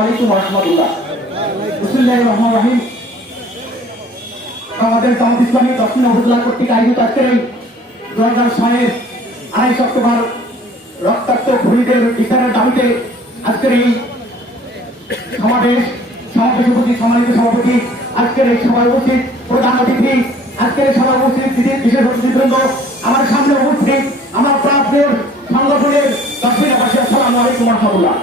আলাইকুম ওয়া রাহমাতুল্লাহ। বিসমিল্লাহির রহমানির রহিম। আমাদের জামাত ইসলামী দক্ষিণ উপজেলা কর্তৃক আয়োজিত আজকের এই 2006 সালের 28 অক্টোবর রক্তাক্ত খুনিদের বিচারের দাবিতে আজকের এই সমাবেশ উপস্থিত সম্মানিত সভাপতি, আজকের এই সভায় উপস্থিত প্রধান অতিথি, আজকের এই সভায় উপস্থিত বিশেষ অতিথিবৃন্দ, আমার সামনে উপস্থিত আমার প্রাপ্তের সংগঠনের দক্ষিণবাসী, আসসালামু আলাইকুম ওয়া রাহমাতুল্লাহ।